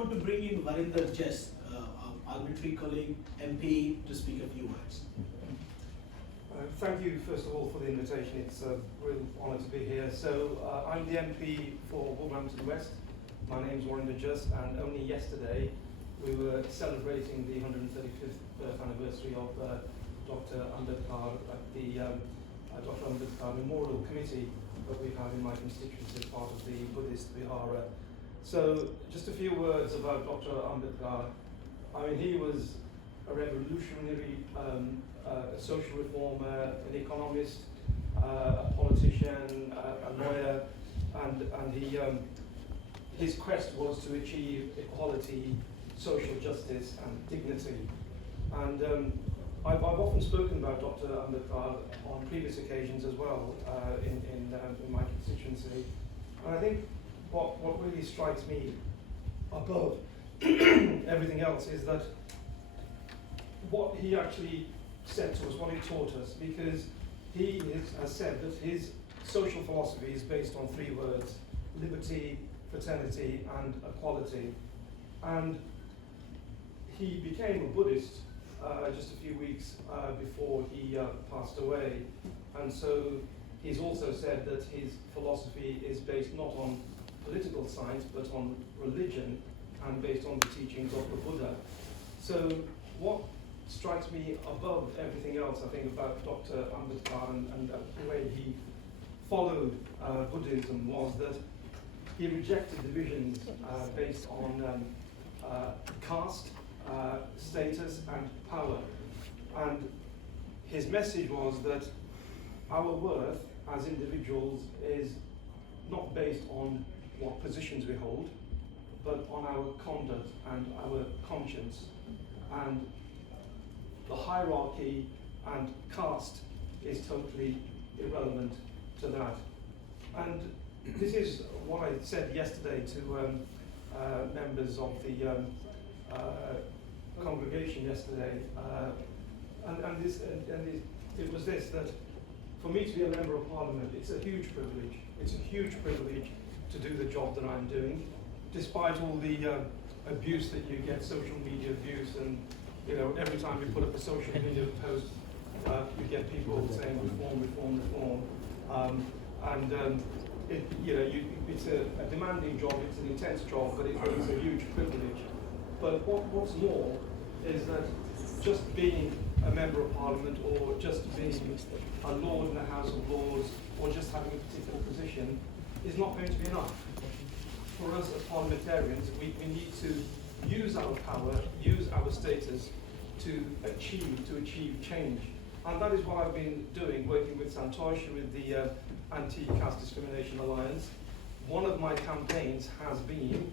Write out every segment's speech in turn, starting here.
want to bring in Varinder Jess, our parliamentary colleague, MP, to speak a few words. Thank you, first of all, for the invitation. It's a real honour to be here. So, I'm the MP for Wolverhampton West. My name's Varinder Jess, and only yesterday we were celebrating the 135th birth anniversary of Dr. Ambedkar at the Dr. Ambedkar Memorial Committee that we have in my constituency as part of the Buddhist Vihara. So, just a few words about Dr. Ambedkar. I mean, he was a revolutionary, a social reformer, an economist, a politician, a lawyer, and he, his quest was to achieve equality, social justice, and dignity. And I've often spoken about Dr. Ambedkar on previous occasions as well in my constituency. And I think what really strikes me above everything else is that what he actually said to us, what he taught us, because he has said that his social philosophy is based on three words: liberty, fraternity, and equality. And he became a Buddhist just a few weeks before he passed away. And so he's also said that his philosophy is based not on political science, but on religion, and based on the teachings of the Buddha. So what strikes me above everything else, I think, about Dr. Ambedkar and the way he followed Buddhism was that he rejected divisions based on caste, status, and power. And his message was that our worth as individuals is not based on what positions we hold, but on our conduct and our conscience. And the hierarchy and caste is totally irrelevant to that. And this is what I said yesterday to members of the congregation yesterday. It was this, that for me to be a member of parliament, it's a huge privilege. It's a huge privilege to do the job that I'm doing, despite all the abuse that you get, social media abuse, and every time you put up a social media post, you get people saying reform, reform, reform. It's a demanding job, it's an intense job, but it's a huge privilege. But what's more is that just being a member of parliament, or just being a lord in the House of Lords, or just having a particular position is not going to be enough. For us as parliamentarians, we need to use our power, use our status to achieve change. And that is what I've been doing, working with Santosh, with the Anti-Caste Discrimination Alliance. One of my campaigns has been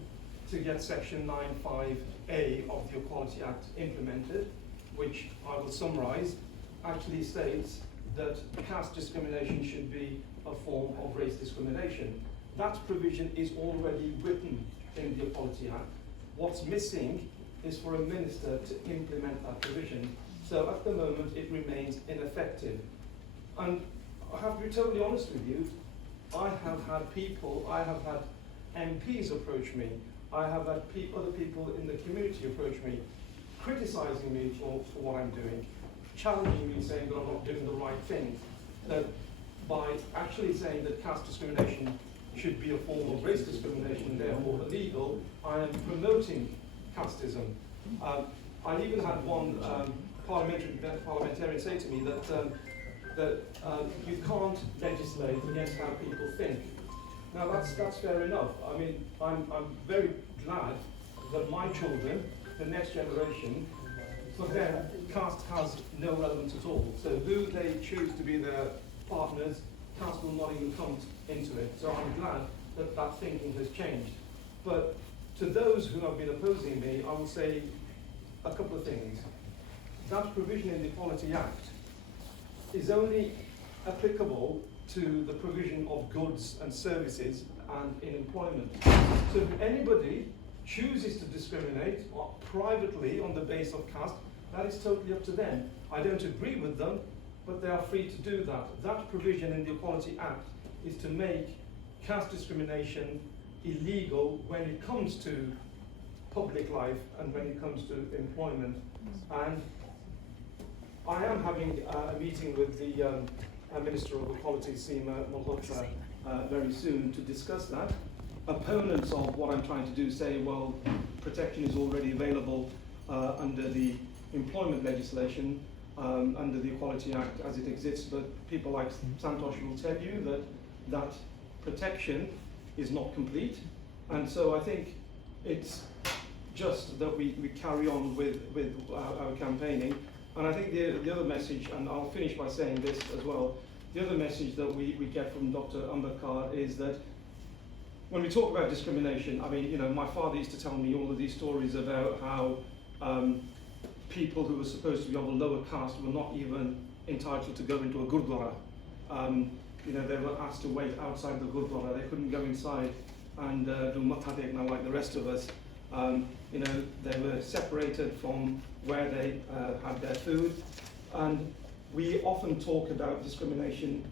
to get Section 95A of the Equality Act implemented, which I will summarise, actually states that caste discrimination should be a form of race discrimination. That provision is already written in the Equality Act. What's missing is for a minister to implement that provision. So at the moment it remains ineffective. And I have to be totally honest with you, I have had MPs approach me, I have had other people in the community approach me, criticising me for what I'm doing, challenging me, saying that I'm not doing the right thing, that by actually saying that caste discrimination should be a form of race discrimination, therefore illegal, I am promoting casteism. I even had one parliamentarian say to me that you can't legislate against how people think. Now that's fair enough. I mean, I'm very glad that my children, the next generation, for them, caste has no relevance at all. So who they choose to be their partners, caste will not even come into it. So I'm glad that that thinking has changed. But to those who have been opposing me, I will say a couple of things. That provision in the Equality Act is only applicable to the provision of goods and services and in employment. So if anybody chooses to discriminate privately on the basis of caste, that is totally up to them. I don't agree with them, but they are free to do that. That provision in the Equality Act is to make caste discrimination illegal when it comes to public life and when it comes to employment. And I am having a meeting with the Minister of Equality, Seema Malhotra, very soon to discuss that. Opponents of what I'm trying to do say, well, protection is already available under the employment legislation, under the Equality Act as it exists, but people like Santosh will tell you that that protection is not complete. And so I think it's just that we carry on with our campaigning. And I think the other message, and I'll finish by saying this as well, the other message that we get from Dr. Ambedkar is that when we talk about discrimination, I mean, you know, my father used to tell me all of these stories about how people who were supposed to be of a lower caste were not even entitled to go into a gurdwara. You know, they were asked to wait outside the gurdwara. They couldn't go inside and do matha dekhna like the rest of us. You know, they were separated from where they had their food. And we often talk about discrimination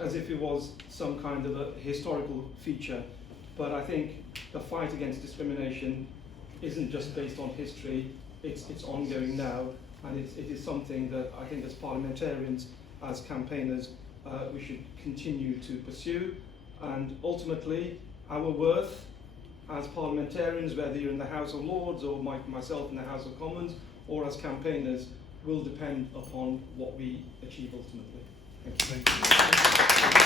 as if it was some kind of a historical feature. But I think the fight against discrimination isn't just based on history, it's ongoing now, and it is something that I think as parliamentarians, as campaigners, we should continue to pursue. And ultimately, our worth as parliamentarians, whether you're in the House of Lords or myself in the House of Commons, or as campaigners, will depend upon what we achieve ultimately. Thank you.